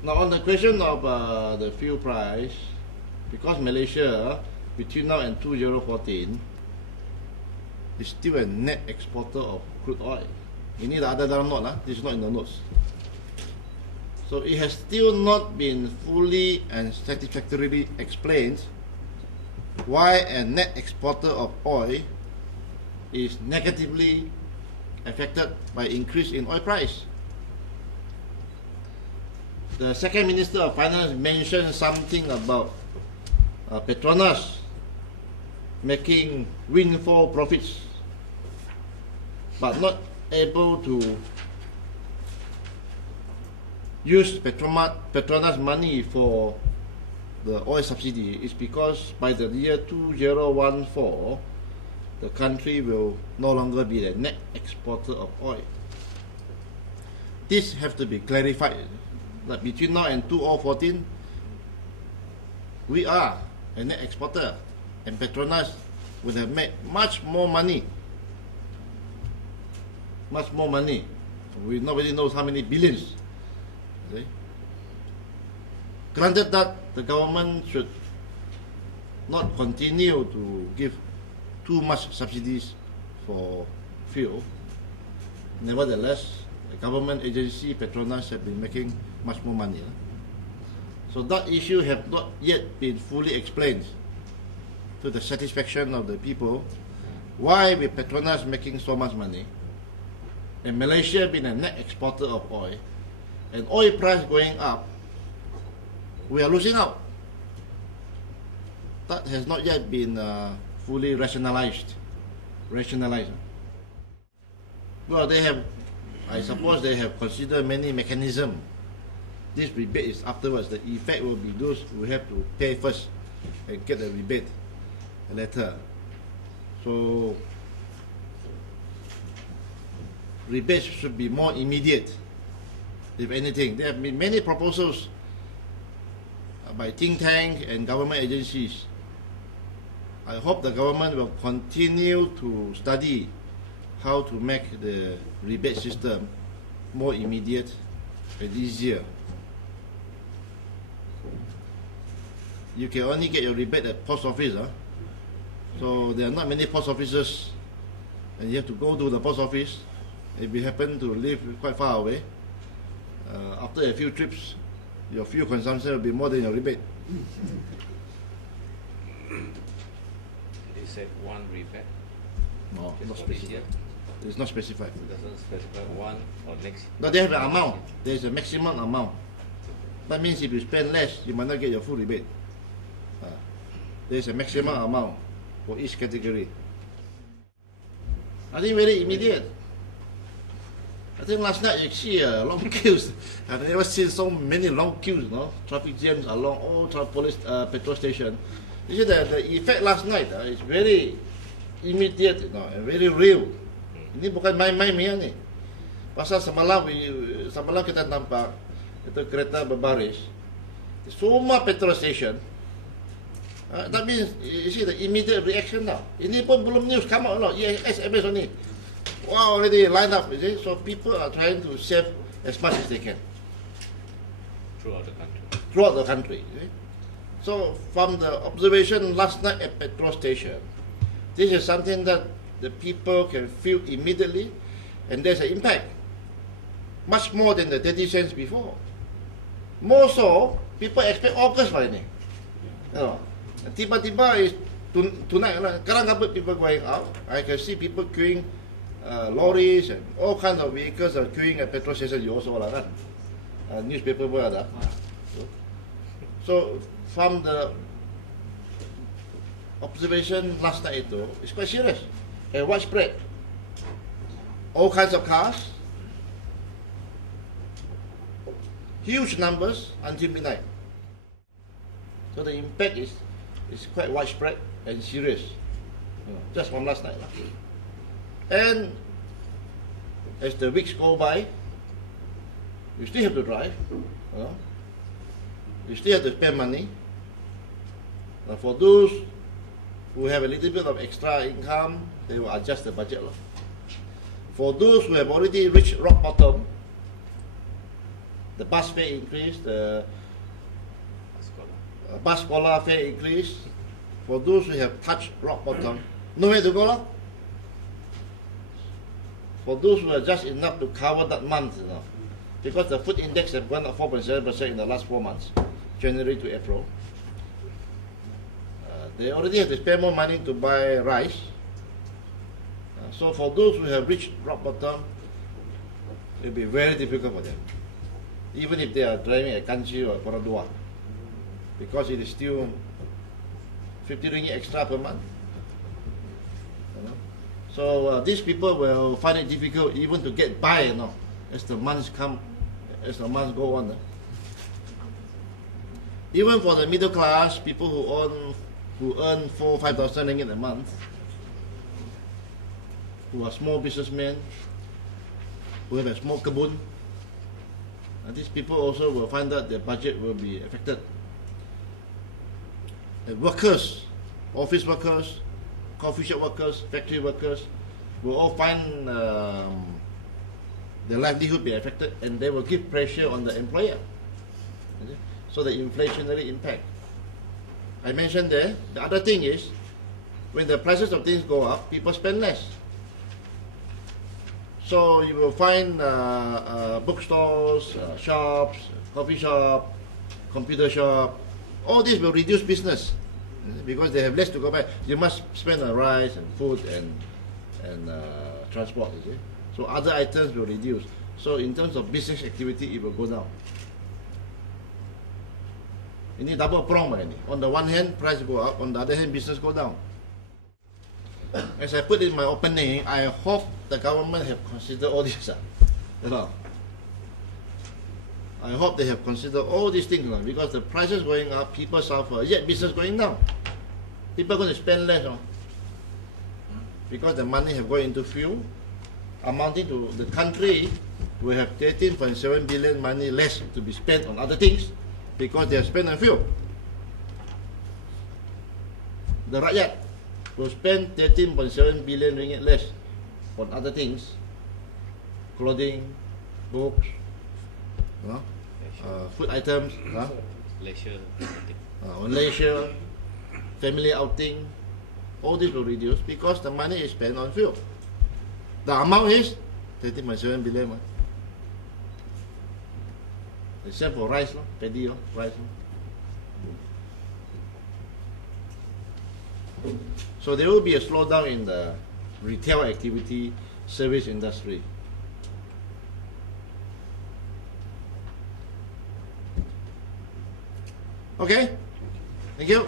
Now on the question of the fuel price, because Malaysia between now and 2014 is still a net exporter of crude oil. Ini dah ada dalam note lah. This is not in the notes. So it has still not been fully and satisfactorily explained why a net exporter of oil is negatively affected by increase in oil price. The second Minister of Finance mentioned something about Petronas making windfall profits, but not able to use Petronas money for the oil subsidy is because by the year 2014, the country will no longer be a net exporter of oil. This have to be clarified. That between now and 2014, we are a net exporter, and Petronas would have made much more money. Much more money. Nobody knows how many billions. Okay? Granted that the government should not continue to give too much subsidies for fuel. Nevertheless, the government agency Petronas have been making much more money. So that issue have not yet been fully explained to the satisfaction of the people. Why with Petronas making so much money and Malaysia being a net exporter of oil and oil price going up, we are losing out. That has not yet been fully rationalized. Well, they have, I suppose they have considered many mechanisms. This rebate is afterwards. The effect will be those who have to pay first and get the rebate later. So rebates should be more immediate, if anything. There have been many proposals by think tank and government agencies. I hope the government will continue to study how to make the rebate system more immediate and easier. You can only get your rebate at post office. So there are not many post offices, and you have to go to the post office. If you happen to live quite far away, after a few trips, your fuel consumption will be more than your rebate. They said one rebate. No, not specified. It's not specified. It doesn't specify one or next. No, they have an amount. There is a maximum amount. That means if you spend less, you might not get your full rebate. There is a maximum amount for each category. I think very immediate. I think last night you see long queues. I've never seen so many long queues, traffic jams along all police petrol station. You see the effect last night is very immediate, and very real. Ini bukan main-main ni. Pasal semalam kita nampak itu kereta berbaris. Semua petrol station. That means you see the immediate reaction now. Ini pun belum news come out, SMS only. Wow, already lined up, you see. So people are trying to save as much as they can. Throughout the country. Throughout the country. You see? So from the observation last night at petrol station, this is something that the people can feel immediately, and there's an impact. Much more than the 30 cents before. More so, people expect August by ni. Tiba-tiba is tonight. Sekarang people going out. I can see people queuing, lorries and all kinds of vehicles are queuing at petrol station. You also lah kan. Newspaper pun ada. So from the observation last night itu, it's quite serious and widespread. All kinds of cars, huge numbers until midnight. So the impact is quite widespread and serious, just from last night. And as the weeks go by, you still have to drive, you still have to spend money. For those who have a little bit of extra income, they will adjust the budget. For those who have already reached rock bottom, the bus fare increase, the Scholar. bus scholar fare increase. For those who have touched rock bottom, nowhere to go lah. For those who are just enough to cover that month, you know, because the food index have gone up 4.7% in the last 4 months, January to April. They already have to spend more money to buy rice. So for those who have reached rock bottom, it will be very difficult for them, even if they are driving a Kanchi or a Koradua, because it is still 50 ringgit extra per month. You know? So these people will find it difficult even to get by, you know, as the months come, as the months go on. Even for the middle class, people who earn 4,000-5,000 ringgit a month, who are small businessmen, who have a small kebun, and these people also will find that their budget will be affected. And workers, office workers, coffee shop workers, factory workers will all find their livelihood be affected, and they will give pressure on the employer. So the inflationary impact. I mentioned there, the other thing is, when the prices of things go up, people spend less. So you will find bookstores, shops, coffee shop, computer shop, all this will reduce business because they have less to go back. You must spend on rice and food and transport, you see. So other items will reduce. So in terms of business activity, it will go down. Ini double prong ini. On the one hand, price go up. On the other hand, business go down. As I put in my opening, I hope the government have considered all this. You know, I hope they have considered all these things because the prices going up, people suffer. Yet business going down. People are going to spend less because the money have gone into fuel, amounting to the country will have 13.7 billion money less to be spent on other things because they have spent on fuel. The rakyat will spend 13.7 billion ringgit less on other things, clothing, books, you know, food items, leisure, on leisure, family outing. All this will reduce because the money is spent on fuel. The amount is 13.7 billion. Except for rice, paddy, rice. So there will be a slowdown in the retail activity, service industry. Okay, thank you.